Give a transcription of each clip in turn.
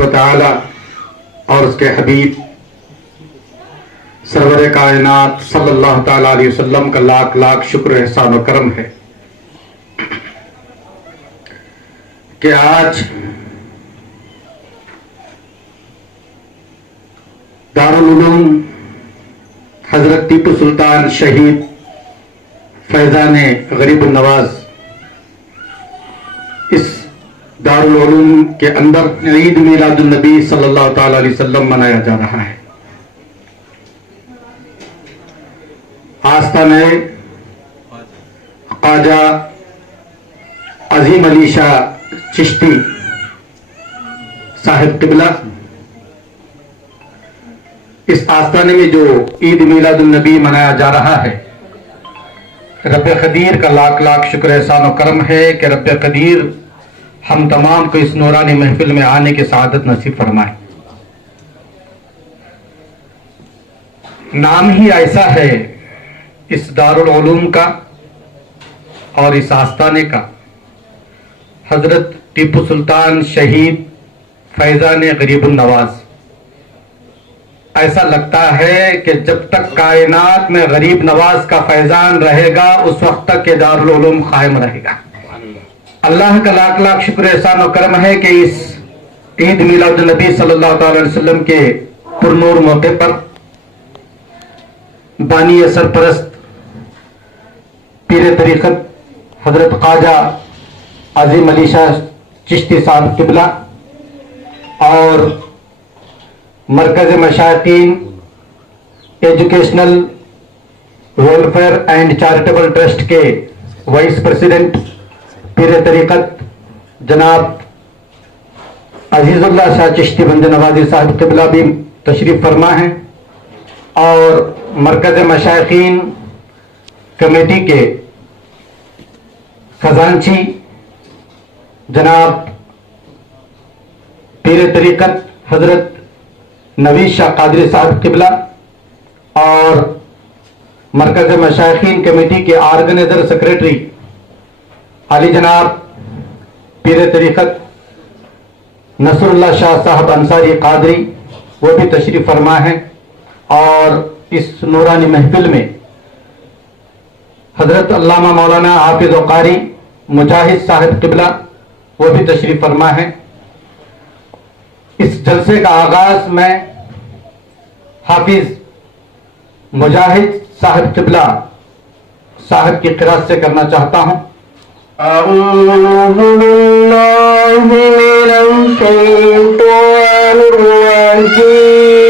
تبارک و تعالی اور اس کے حبیب سرور کائنات صلی اللہ تعالیٰ علیہ وسلم کا لاکھ لاکھ شکر احسان و کرم ہے کہ آج دارالعلوم حضرت ٹیپو سلطان شہید فیضان غریب النواز اس دارالعلوم کے اندر عید میلاد النبی صلی اللہ تعالی علیہ وسلم منایا جا رہا ہے. آستانہ خواجہ عظیم علی شاہ چشتی صاحب قبلہ، اس آستانے میں جو عید میلاد النبی منایا جا رہا ہے، رب قدیر کا لاکھ لاکھ شکر احسان و کرم ہے کہ رب قدیر ہم تمام کو اس نورانی محفل میں آنے کی سعادت نصیب فرمائے. نام ہی ایسا ہے اس دارالعلوم کا اور اس آستانے کا، حضرت ٹیپو سلطان شہید فیضان غریب النواز. ایسا لگتا ہے کہ جب تک کائنات میں غریب نواز کا فیضان رہے گا اس وقت تک یہ دارالعلوم قائم رہے گا. اللہ کا لاکھ لاکھ شکر احسان و کرم ہے کہ اس عید میلاد النبی صلی اللہ تعالی علیہ وسلم کے پرنور موقع پر بانی سرپرست پیر طریقت حضرت خواجہ عظیم علی شاہ چشتی صاحب قبلہ اور مرکز مشائقین educational welfare and charitable trust کے وائس پریزیڈنٹ پیر طریقت جناب عزیز اللہ شاہ چشتی بند نوازی صاحب قبلہ بھی تشریف فرما ہیں، اور مرکز مشائقین کمیٹی کے خزانچی جناب پیر طریقت حضرت نویز شاہ قادری صاحب قبلہ اور مرکز مشائقین کمیٹی کے آرگنائزر سیکریٹری علی جناب پیر طریقت نصر اللہ شاہ صاحب انصاری قادری، وہ بھی تشریف فرما ہیں. اور اس نورانی محفل میں حضرت علامہ مولانا حافظ و قاری مجاہد صاحب قبلہ، وہ بھی تشریف فرما ہیں. اس جلسے کا آغاز میں حافظ مجاہد صاحب قبلہ صاحب کی قرات سے کرنا چاہتا ہوں. اعوذ باللہ من الشیطان الرجیم.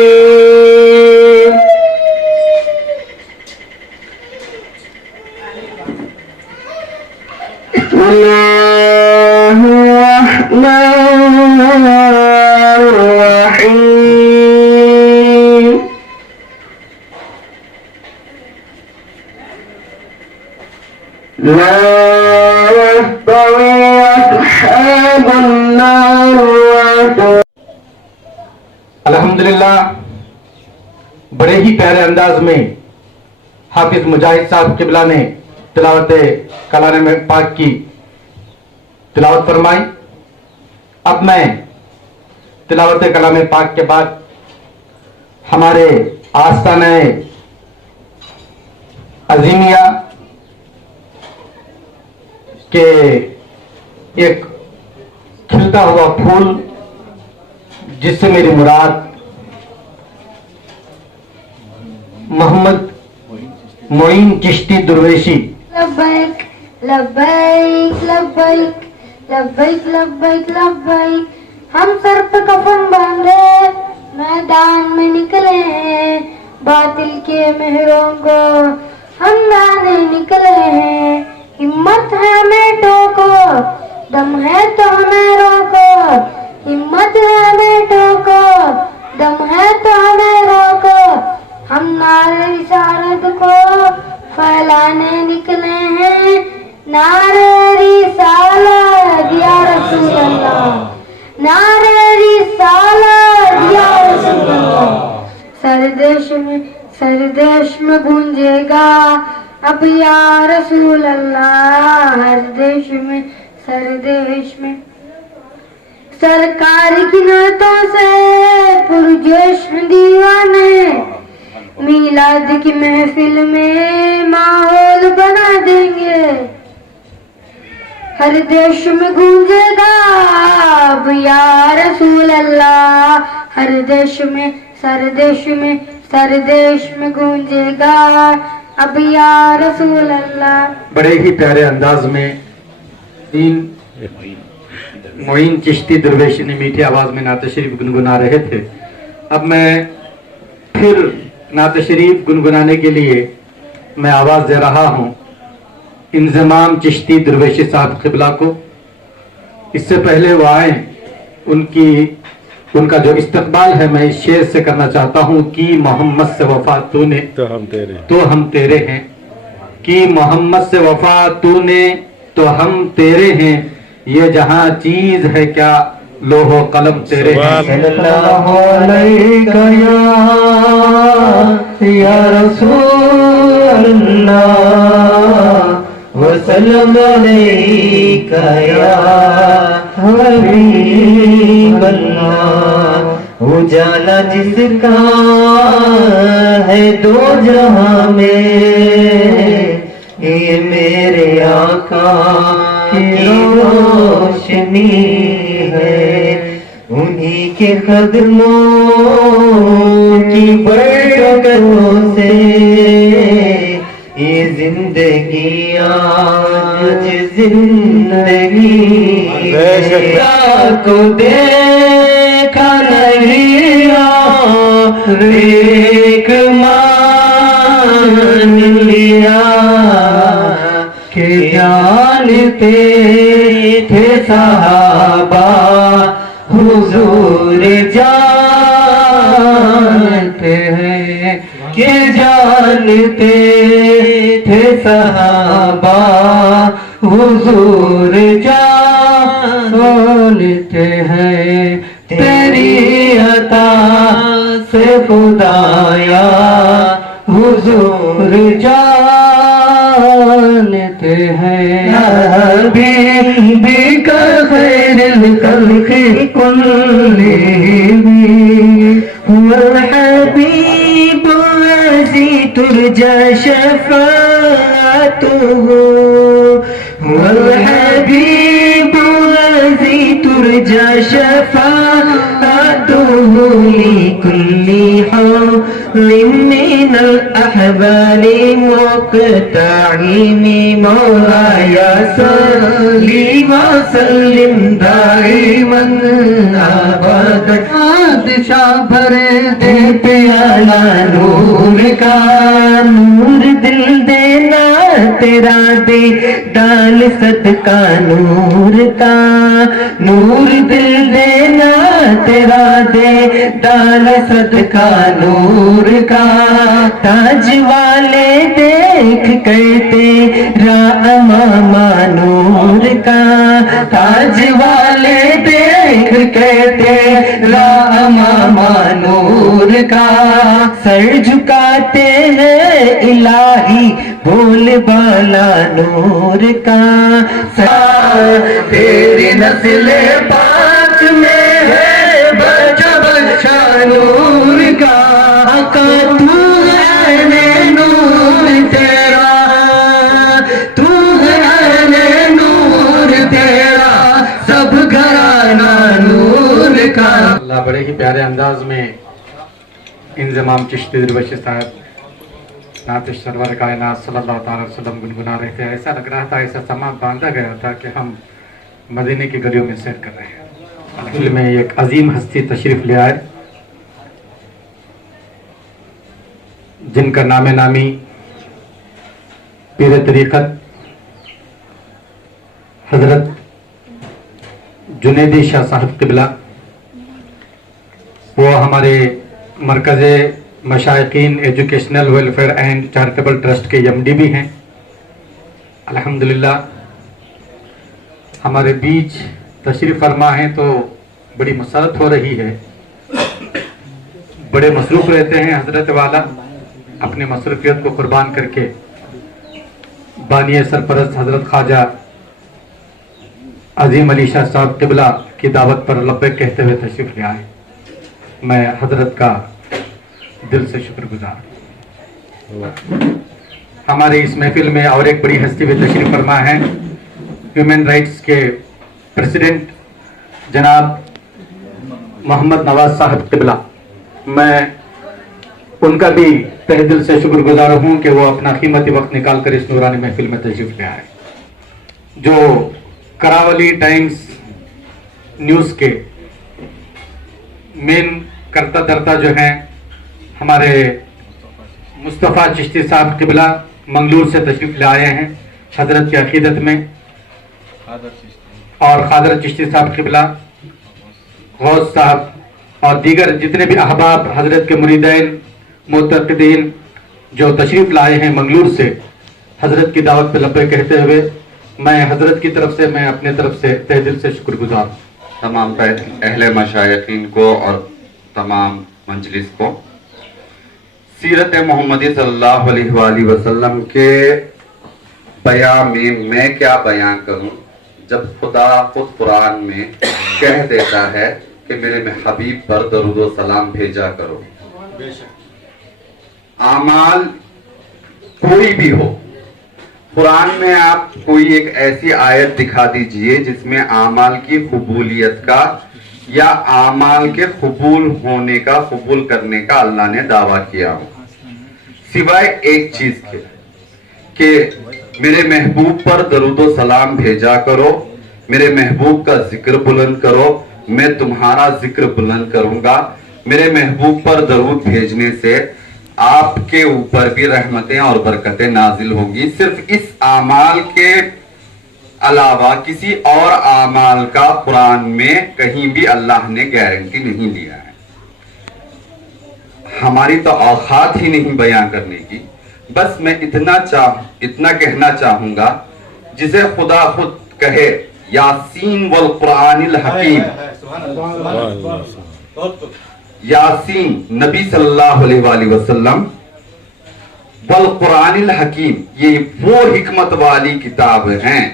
بسم اللہ الرحمن الرحیم. لا يستوي أصحاب النار. الحمدللہ بڑے ہی پیارے انداز میں حافظ مجاہد صاحب قبلہ نے تلاوت کلام پاک کی تلاوت فرمائی. اب میں تلاوت کلام پاک کے بعد ہمارے آستانہ عظیمیہ کہ ایک کھلتا ہوا پھول جس سے میری مراد محمد معین چشتی درویشی. لبیک لبیک لبیک لبیک لبیک لبیک. ہم سر پہ کفن باندھے میدان میں نکلے ہیں، باطل کے مہروں کو ہم لانے نکلے ہیں. ہمت ہے ہمیں ٹوکو، دم ہے تو ہمیں روکو. ہمت ہے ہمیں ٹوکو، دم ہے تو ہمیں روکو. ہم نعرے رسالت کو پھیلانے نکلے ہیں. نعرے رسالت یا رسول اللہ، نعرے رسالت یا رسول اللہ. سردیش میں گونجے گا اب یا رسول اللہ. ہر دیش میں سردیش میں سرکار کی نعتوں سے پرجوش دیوانے میلاد کی محفل میں ماحول بنا دیں گے. ہر دیش میں گونجے گا اب یا رسول اللہ. ہر دیش میں سر دیش میں گونجے گا اب یا رسول اللہ. بڑے ہی پیارے انداز میں معین چشتی درویشی نے میٹھی آواز میں نعت شریف گنگنا رہے تھے. اب میں پھر نعت شریف گنگنانے کے لیے میں آواز دے رہا ہوں انضمام چشتی درویشی صاحب قبلہ کو. اس سے پہلے وہ آئیں ان کا جو استقبال ہے میں اس شعر سے کرنا چاہتا ہوں. کی محمد سے وفا تو نے تو ہم تیرے ہیں. کی محمد سے وفا تو نے تو ہم تیرے ہیں. یہ جہاں چیز ہے کیا لوح و قلم تیرے ہیں. صلی اللہ علیہ یا رسول اللہ وسلم علیک یا حبیب اللہ. اجالا جس کا ہے دو جہاں میں یہ میرے آقا کی روشنی ہے. انہی کے قدموں کی برکتوں سے یہ زندگی آج زندگی ہے. کو دیکھا نہیں ایک مان لیا کہ جانتے تھے صحابہ حضور جانتے ہیں کہ جانتے تھے صحابہ حضور جانتے ہیں. تیری عطا سے خدایا حضور جانتے ہیں. حبیبی کا خیر الخلق کلہم هو الحبیب الذی ترجى شفاعته هو الحبیب الذی ترجى شفاعته لكل حول من الأحوال مقتحم. مولاي صل وسلم دائما أبدا. شاہ بھرے دے پیالہ نور کا نور دل دینا تیرا دے دال صدقہ نور کا نور دل دینا تیرا دے دال صدقہ نور کا. تاج والے دیکھ کرتے امامہ نور کا. تاج والے دیکھ کرتے امامہ نور کا. سر جھکاتے ہیں الہی بول بالا نور کا. تیری نسل پاک میں ہے بچہ بچہ نور کا. تو ہے نور تیرا تو ہے نور تیرا سب گھرانہ نور کا. اللہ بڑے ہی پیارے انداز میں انضمام چشتی درویشی صاحب نعت سرور کائنات صلی اللہ تعالی وسلم گنگنا رہے تھے. ایسا لگ رہا تھا ایسا سما باندھا گیا تھا کہ ہم مدینے کی گلیوں میں سیر کر رہے ہیں. دل میں ایک عظیم ہستی تشریف لے آئے جن کا نام نامی پیر طریقت حضرت جنیدی شاہ صاحب قبلہ. وہ ہمارے مرکز مشائقین educational welfare and charitable trust کے MD بھی ہیں. الحمدللہ ہمارے بیچ تشریف فرما ہیں تو بڑی مسرت ہو رہی ہے. بڑے مصروف رہتے ہیں حضرت والا اپنے مصروفیت کو قربان کر کے. بانی سرپرست حضرت خواجہ عظیم علی شاہ صاحب قبلہ کی دعوت پر لبیک کہتے ہوئے تشریف لے آئے. میں حضرت کا دل سے شکر گزار. ہمارے اس محفل میں اور ایک بڑی ہستی بھی تشریف فرما ہے, ہیومن رائٹس کے پریزیڈنٹ جناب محمد نواز صاحب قبلہ. میں ان کا بھی تہ دل سے شکر گزار ہوں کہ وہ اپنا قیمتی وقت نکال کر اس نورانی محفل میں تشریف لے آئے. جو کراولی ٹائمز نیوز کے مین کرتا درتا جو ہیں ہمارے مصطفیٰ چشتی صاحب قبلہ منگلور سے تشریف لے آئے ہیں حضرت کی عقیدت میں, اور خادر چشتی صاحب قبلہ, غوث صاحب اور دیگر جتنے بھی احباب حضرت کے مریدین معتقدین جو تشریف لائے ہیں منگلور سے, حضرت کی دعوت پہ لبیک کہتے ہوئے میں حضرت کی طرف سے, میں اپنے طرف سے تہ دل سے شکر گزار ہوں. تمام اہل مشائقین کو اور تمام مجلس کو سیرت محمدی صلی اللہ علیہ وآلہ وسلم کے بیان میں کیا بیان کروں جب خدا خود قرآن میں کہہ دیتا ہے کہ میرے حبیب پر درود و سلام بھیجا کرو. اعمال کوئی بھی ہو, قرآن میں آپ کوئی ایک ایسی آیت دکھا دیجئے جس میں اعمال کی قبولیت کا یا اعمال کے قبول ہونے کا, قبول کرنے کا اللہ نے دعویٰ کیا ہو, سوائے ایک چیز کے کہ میرے محبوب پر درود و سلام بھیجا کرو, میرے محبوب کا ذکر بلند کرو, میں تمہارا ذکر بلند کروں گا. میرے محبوب پر درود بھیجنے سے آپ کے اوپر بھی رحمتیں اور برکتیں نازل ہوگی. صرف اس اعمال کے علاوہ کسی اور اعمال کا قرآن میں کہیں بھی اللہ نے گارنٹی نہیں دیا ہے. ہماری تو اوقات ہی نہیں بیان کرنے کی. بس میں اتنا کہنا چاہوں گا جسے خدا خود کہے یاسین والقرآن الحکیم. یاسین نبی صلی اللہ علیہ وآلہ وسلم, والقرآن الحکیم یہ وہ حکمت والی کتاب ہیں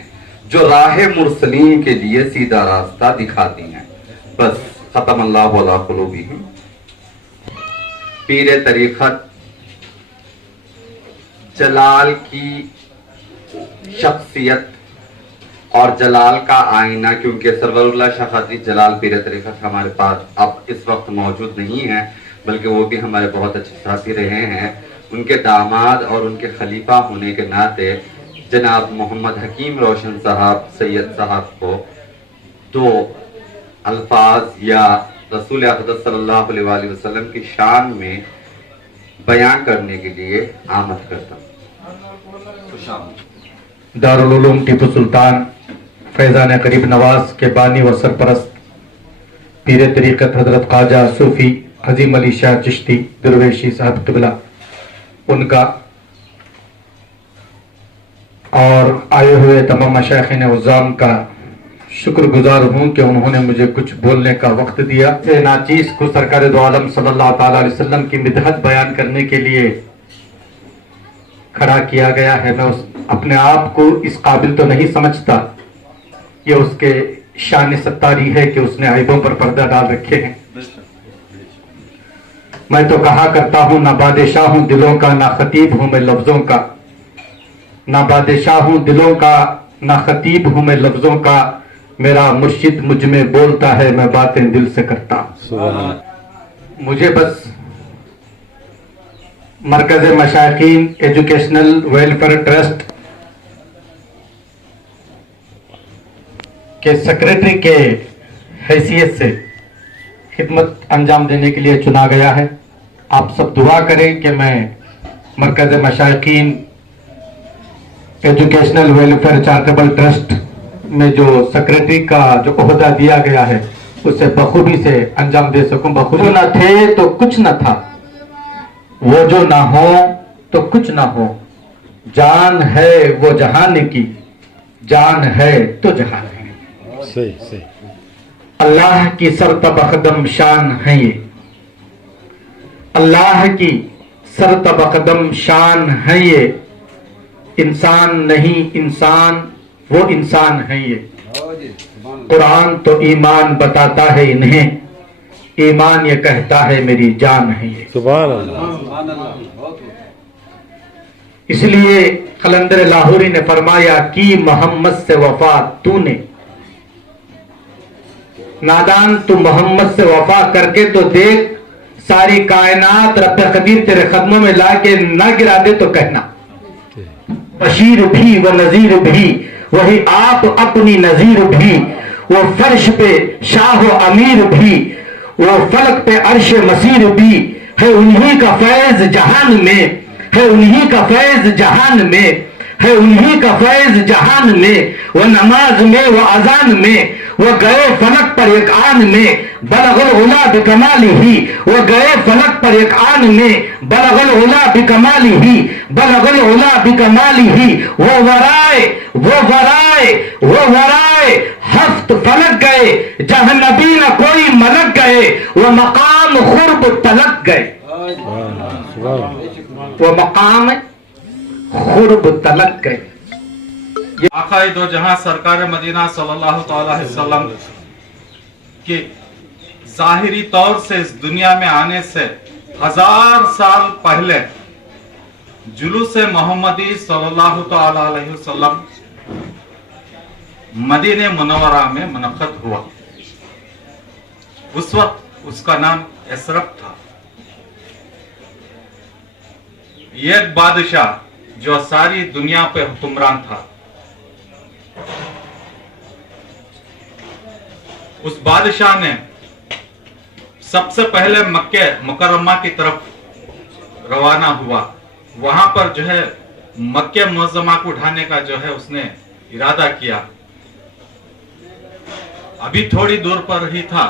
جو راہ مرسلین کے لیے سیدھا راستہ دکھاتی ہیں. بس ختم اللہ علی قلوبہم. پیر طریقت جلال کی شخصیت اور جلال کا آئینہ, کیونکہ سرور اللہ شاہ خادری جلال پیر طریقت ہمارے پاس اب اس وقت موجود نہیں ہیں, بلکہ وہ بھی ہمارے بہت اچھے ساتھی رہے ہیں. ان کے داماد اور ان کے خلیفہ ہونے کے ناطے جناب محمد حکیم روشن صاحب سید صاحب کو دو الفاظ یا رسول اقدس صلی اللہ علیہ وآلہ وسلم کی شان میں بیان کرنے کے لیے آمد کرتا ہوں. دارالعلوم ٹیپو سلطان فیضان قریب نواز کے بانی و سرپرست پیر طریقت حضرت خواجہ صوفی عظیم علی شاہ چشتی درویشی صاحب قبلہ, ان کا اور آئے ہوئے تمام مشائخین عظام کا شکر گزار ہوں کہ انہوں نے مجھے کچھ بولنے کا وقت دیا. ناچیز کو سرکار دو عالم صلی اللہ تعالی علیہ وسلم کی مدحت بیان کرنے کے لیے کھڑا کیا گیا ہے. میں اپنے آپ کو اس قابل تو نہیں سمجھتا, یہ اس کے شان ستاری ہے کہ اس نے عیبوں پر پردہ ڈال رکھے ہیں. میں تو کہا کرتا ہوں نہ بادشاہ ہوں دلوں کا, نہ خطیب ہوں میں لفظوں کا. نہ بادشاہ ہوں دلوں کا, نہ خطیب ہوں میں لفظوں کا. میرا مرشد مجھ میں بولتا ہے, میں باتیں دل سے کرتا ہوں. مجھے بس مرکز مشائقین ایجوکیشنل ویلفیئر ٹرسٹ کے سیکرٹری کے حیثیت سے خدمت انجام دینے کے لیے چنا گیا ہے. آپ سب دعا کریں کہ میں مرکز مشائقین ایجوکیشنل ویلفیئر چیریٹیبل ٹرسٹ میں جو سیکرٹری کا جو عہدہ دیا گیا ہے اسے بخوبی سے انجام دے سکوں. بخوبی نہ تھے تو کچھ نہ تھا, وہ جو نہ ہو تو کچھ نہ ہو. جان ہے وہ جہان کی, جان ہے تو جہان ہے. اللہ کی سرتبقدم شان ہے یہ, اللہ کی سرتبقدم شان ہے یہ. انسان نہیں انسان وہ انسان ہے یہ. कुरान तो ईमान बताता है इन्हें, ईमान ये कहता है मेरी जान है ये। सुभान अल्लाह। इसलिए कलंदर लाहौरी ने फरमाया कि मोहम्मद से वफा तूने, नादान तू मोहम्मद से वफा करके तो देख, सारी कायनात रब कदीर तेरे कदमों में लाके ना गिरा दे तो कहना। बशीर भी व नजीर भी वही आप अपनी नजीर भी, वो फर्श पे शाह अमीर भी, वो फलक पे अर्श मसीर भी, है उन्हीं का फैज जहान में, है उन्हीं का फैज जहान में, है उन्हीं का फैज जहान में। वो नमाज में वो अजान में, वो गए फलक पर एक आन में, बलगल उला बिकमाली ही, वो गए फलक पर एक आन में, बलगल उला बिकमाली ही, बलगल उला बिकमाली ही। वो वराए हफ्त फलक गए, जहां नबी न कोई मलक गए, वो मकाम खुर्ब तलक गए, वो मकाम खुर्ब तलक गए। आकाए दो जहां सरकार मदीना सल्लल्लाहु अलैहि वसल्लम के जाहिरी तौर से इस दुनिया में आने से 1000 साल पहले जुलूस मोहम्मदी सल्लल्लाहु अलैहि वसल्लम मदीने मुनव्वरा में मुनक़्क़द हुआ। उस वक्त उसका नाम यसरब था। एक बादशाह जो सारी दुनिया पे हुक्मरान था, उस बादशाह ने सबसे पहले मक्के मुकर्रमा की तरफ रवाना हुआ। वहां पर जो है मक्के मुअज़्ज़मा को उठाने का जो है उसने इरादा किया। अभी थोड़ी दूर पर ही था,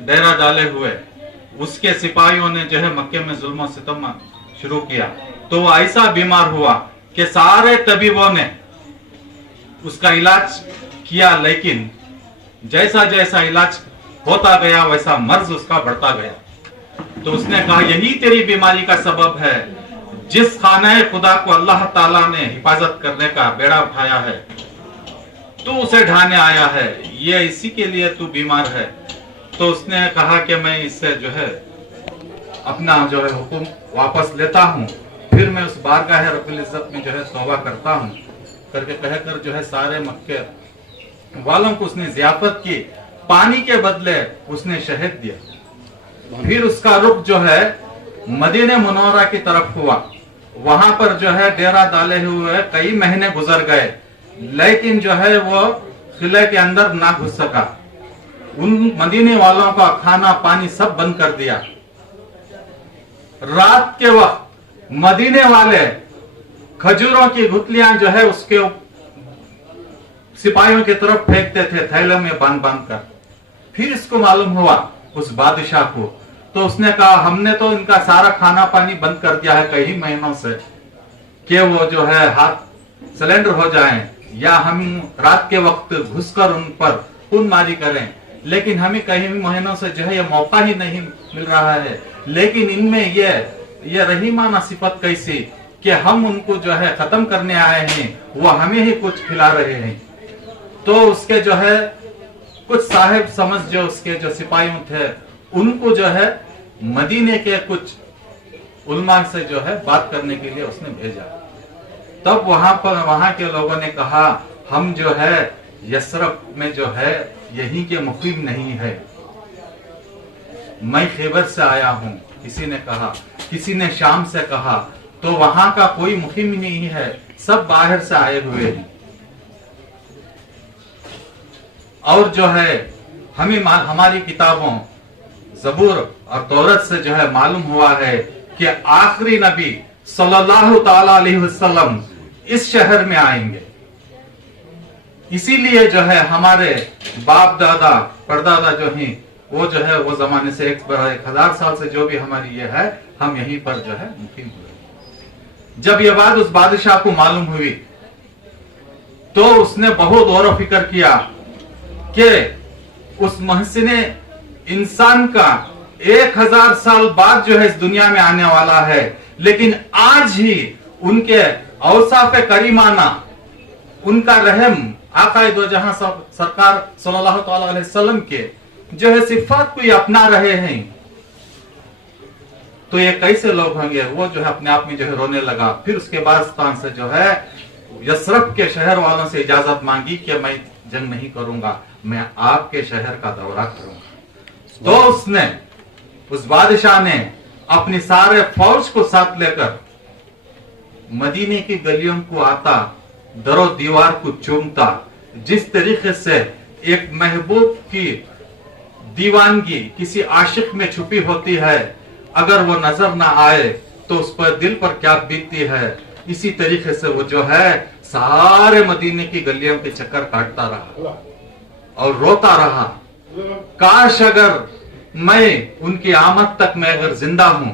डेरा डाले हुए उसके सिपाहियों ने जो है मक्के में जुल्म और सितम शुरू किया। तो वो ऐसा बीमार हुआ कि सारे तबीबों ने उसका इलाज किया, लेकिन जैसा जैसा इलाज होता गया वैसा मर्ज उसका बढ़ता गया। तो उसने कहा यही तेरी बीमारी का सबब है। जिस खाने खुदा को अल्लाह ताला ने हिफाजत करने का बेड़ा उठाया है, तू उसे ढाने आया है, ये इसी के लिए तू बीमार है। तो उसने कहा कि मैं इससे जो है अपना जो है हुक्म वापस लेता हूँ, फिर मैं उस बारगाह रब्बुल इज्जत में जो है तौबा करता हूँ करके कहकर जो है सारे मक्के वालों को उसने ज़ियाफत की। पानी के बदले उसने शहद दिया। फिर उसका रुख जो है मदीने मुनव्वरा की तरफ हुआ। वहां पर जो है डेरा डाले हुए कई महीने गुजर गए, लेकिन जो है वो किले के अंदर ना घुस सका। उन मदीने वालों का खाना पानी सब बंद कर दिया। रात के वक्त मदीने वाले खजूरों की गुठलियां जो है उसके सिपाहियों की तरफ फेंकते थे थैलों में बांध बांध कर। फिर इसको मालूम हुआ उस बादशाह को, तो उसने कहा हमने तो इनका सारा खाना पानी बंद कर दिया है कई महीनों से, कि वो जो है हाथ सिलेंडर हो जाएं या हम रात के वक्त घुसकर उन पर खूनमारी करें, लेकिन हमें कई महीनों से जो है ये मौका ही नहीं मिल रहा है। लेकिन इनमें ये रहीमाना सिफत कैसी कि हम उनको जो है खत्म करने आए हैं, वो हमें ही कुछ खिला रहे हैं। तो उसके जो है कुछ साहिब समझ जो उसके जो सिपाहियों थे उनको जो है मदीने के कुछ उलमा से जो है बात करने के लिए उसने भेजा। तब वहां के लोगों ने कहा हम जो है यसरब में जो है यहीं के मुकीम नहीं है, मैं खैबर से आया हूं। किसी ने कहा, किसी ने शाम से कहा, तो वहां का कोई मुकीम नहीं है, सब बाहर से आए हुए हैं। और जो है हमें हमारी किताबों ज़बूर और तौरत से जो है मालूम हुआ है कि आखिरी नबी सल्लल्लाहु ताला अलैहि वसल्लम इस शहर में आएंगे। इसीलिए जो है हमारे बाप दादा परदादा जो हैं वो जो है वो जमाने से 1000 साल से जो भी हमारी ये है, हम यहीं पर जो है मुकीम हुए। जब ये बात उस बादशाह को मालूम हुई तो उसने बहुत गौर व फिक्र किया कि उस महसिने इंसान का 1000 साल बाद जो है इस दुनिया में आने वाला है, लेकिन आज ही उनके औसाफ करीमाना, उनका रहम आकाए दो जहां सरकार सल्लल्लाहु अलैहि वसल्लम के जो है सिफात को ये अपना रहे हैं, तो ये कैसे लोग होंगे? वो जो है अपने आप में जो है रोने लगा। फिर उसके बाद स्थान से जो है यसरफ के शहर वालों से इजाजत मांगी कि मैं जंग नहीं करूंगा, मैं आपके शहर का दौरा करूंगा। तो उसने, उस बादशाह ने अपनी सारे फौज को साथ लेकर मदीने की गलियों को आता, दरो दीवार को चूमता। जिस तरीके से एक महबूब की दीवानगी किसी आशिक में छुपी होती है, अगर वो नजर ना आए तो उस पर दिल पर क्या बीतती है, इसी तरीके से वो जो है सारे मदीने की गलियों के चक्कर काटता रहा और रोता रहा। काश अगर मैं उनकी आमद तक मैं अगर जिंदा हूं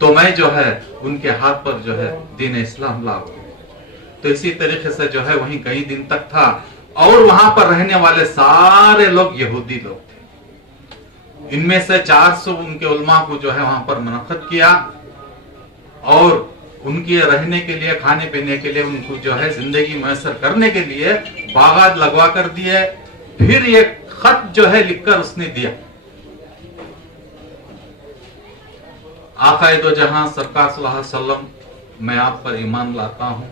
तो मैं जो है उनके हाथ पर जो है दीन इस्लाम लाऊं। तो इसी तरीके से जो है वहीं कई दिन तक था और वहां पर रहने वाले सारे लोग यहूदी लोग थे। इनमें से 400 उनके उलमा को जो है वहां पर मुनक़्क़िद किया और उनके रहने के लिए, खाने पीने के लिए, उनको जो है जिंदगी मैसर करने के लिए बागात लगवा कर दिए। फिर ये खत जो है लिखकर उसने दिया, आकाए दो जहां सरकार सल्लल्लाहु अलैहि वसल्लम, मैं आप पर ईमान लाता हूं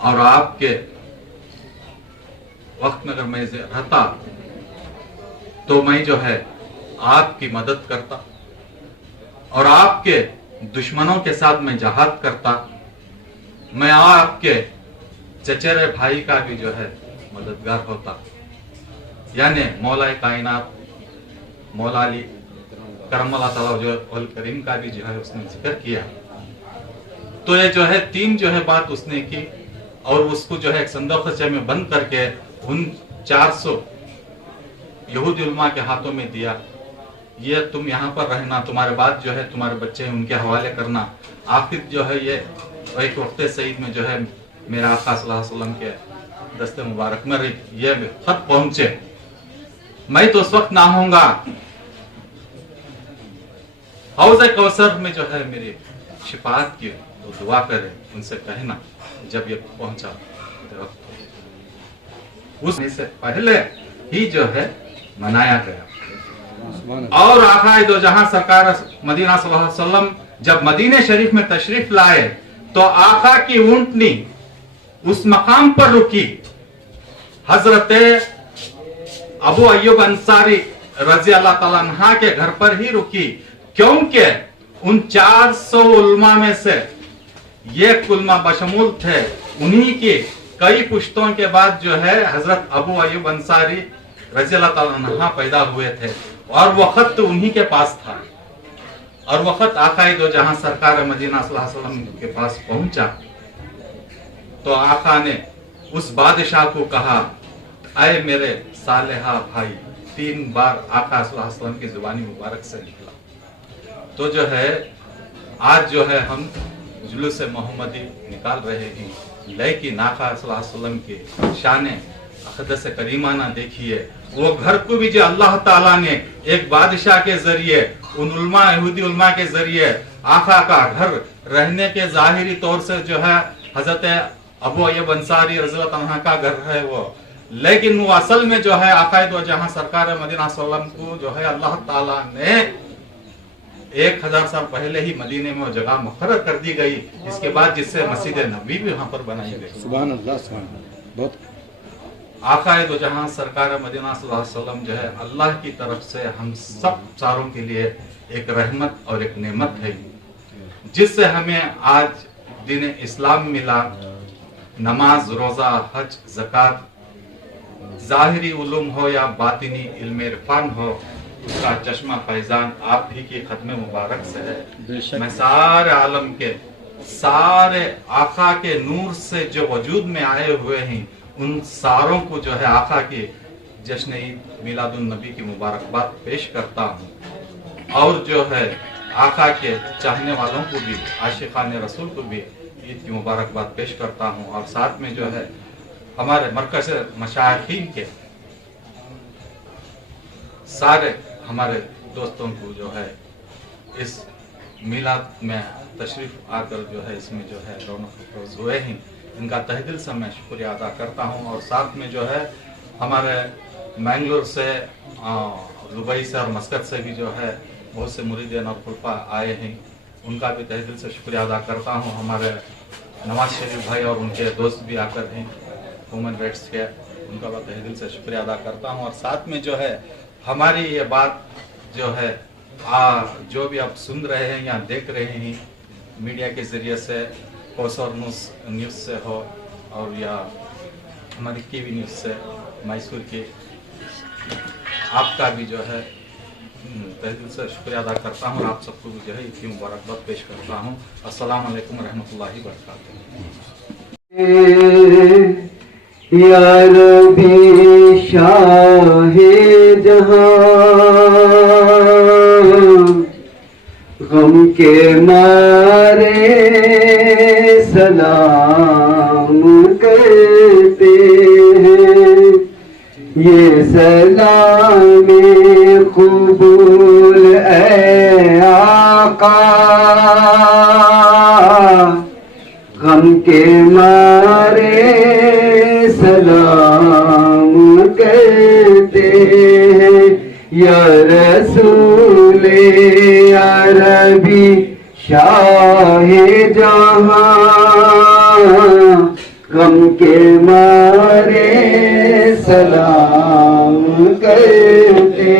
और आपके वक्त में अगर मैं रहता तो मैं जो है आपकी मदद करता और आपके दुश्मनों के साथ मैं जहाद करता। मैं आपके चचेरे भाई का भी जो है मददगार होता, यानी मौला कायनात मौला अली करमल्लाहु ताला जो अल करीम का भी जो है उसने जिक्र किया। तो ये जो है 3 जो है बात उसने की और उसको जो है एक संदोखचे में बंद करके उन 400 यहूदी उलमा के हाथों में दिया। ये तुम यहाँ पर रहना, तुम्हारे बाद जो है तुम्हारे बच्चे हैं उनके हवाले करना। आखिर जो है ये एक वक्त सईद में जो है मेरा आका सल्लल्लाहु अलैहि वसल्लम के दस्ते मुबारक में ये खत पहुंचे। मैं तो उस वक्त ना होऊंगा, हौज़े कौसर में जो है मेरी शिफाअत की तो दुआ करे, उनसे कहना जब ये पहुंचा उसने से पहले ही जो है मनाया गया। और आकाए दो जहां सरकार मदीना सल्लल्लाहु अलैहि वसल्लम जब मदीने शरीफ में तशरीफ लाए तो आका की ऊंटनी उस मकाम पर रुकी। हजरत अबू अय्यूब अंसारी रजी अल्लाह ताला अन्हा के घर पर ही रुकी, क्योंकि उन 400 उलमा में से ये उलमा बशमूल थे। उन्हीं के कई पुश्तों के बाद जो है हजरत अबू अय्यूब अंसारी रजी अल्लाह ताला अन्हा पैदा हुए थे और वो खत तो उन्हीं के पास था। और वो खत आकाए दो जहां सरकार मदीना सल्लल्लाहु अलैहि वसल्लम के पास पहुंचा तो आका ने उस बादशाह को कहा, आए मेरे सालेहा भाई। 3 बार आका सल्लल्लाहु अलैहि वसल्लम की जुबानी मुबारक से निकला। तो जो है आज जो है हम जुलूस मोहम्मदी निकाल रहे हैं, लेकिन आका सल्लल्लाहु अलैहि वसल्लम की शान अक़दस करीमाना देखिए। वो घर को भी जो अल्लाह ताला ने एक बादशाह के जरिए उन उलमा यहूदी उलमा के जरिए आका का घर रहने के जाहिरी तौर से जो है हजरत अबू अय्यूब अंसारी रज़ी अल्लाह अन्हु का घर है वो, लेकिन वो असल में जो है आकाए दो जहां सरकार मदीना सल्लम को जो है अल्लाह ताला ने 1000 साल पहले ही मदीने में वो जगह मुकर्रर कर दी गई। इसके बाद जिससे मस्जिद नबी भी वहां पर बनाई गई। सुभान अल्लाह, सुभान अल्लाह। बहुत आकाए दो जहां सरकार मदीना सल्लल्लाहु अलैहि वसल्लम जो है अल्लाह की तरफ से हम सब सारों के लिए एक रहमत और एक नेमत है, जिससे हमें आज दीन इस्लाम मिला। नमाज, रोजा, हज, ज़कात, ज़ाहिरी उलूम हो या बातिनी इल्म इरफान हो, उसका चश्मा फैजान आप ही की खत्म मुबारक से है। मैं सारे आलम के सारे आका के नूर से जो वजूद में आए हुए हैं उन सारों को जो है आका की जश्न ईद मिलादुन नबी की मुबारकबाद पेश करता हूँ और जो है आका के चाहने वालों को भी, आशिकान रसूल को भी ईद की मुबारकबाद पेश करता हूँ। और साथ में जो है हमारे मरकज़ मशाइखीन के सारे हमारे दोस्तों को जो है इस मिलाद में तशरीफ आकर जो है इसमें जो है रौनक अफरोज हुए हैं, इनका तहे दिल से मैं शुक्रिया अदा करता हूँ। और साथ में जो है हमारे मैंगलोर से, दुबई से और मस्कत से भी जो है बहुत से मुरीदीन और खुलफा आए हैं, उनका भी तहे दिल से शुक्रिया अदा करता हूँ। हमारे नवाज शरीफ भाई और उनके दोस्त भी आकर हैं ह्यूमन राइट्स के, उनका भी तहे दिल से शुक्रिया अदा करता हूँ। और साथ में जो है हमारी ये बात जो है जो भी आप सुन रहे हैं या देख रहे हैं मीडिया के जरिए से, कोसर न्यूज़ से हो और या हमारी केवी न्यूज़ से मैसूर की, आपका भी जो है तहे दिल से शुक्रिया अदा करता हूँ और आप सबको जो है इसकी मुबारकबाद पेश करता हूँ। अस्सलाम वालेकुम रहमतुल्लाहि व बरकातुहू। या रबी शाहे जहां, गम के मारे सलाम करते हैं, ये सलाम कबूल ऐ आका, गम के मारे सलाम करते हैं, या रसूल या रबी शाहे जहां, गम के मारे सलाम करते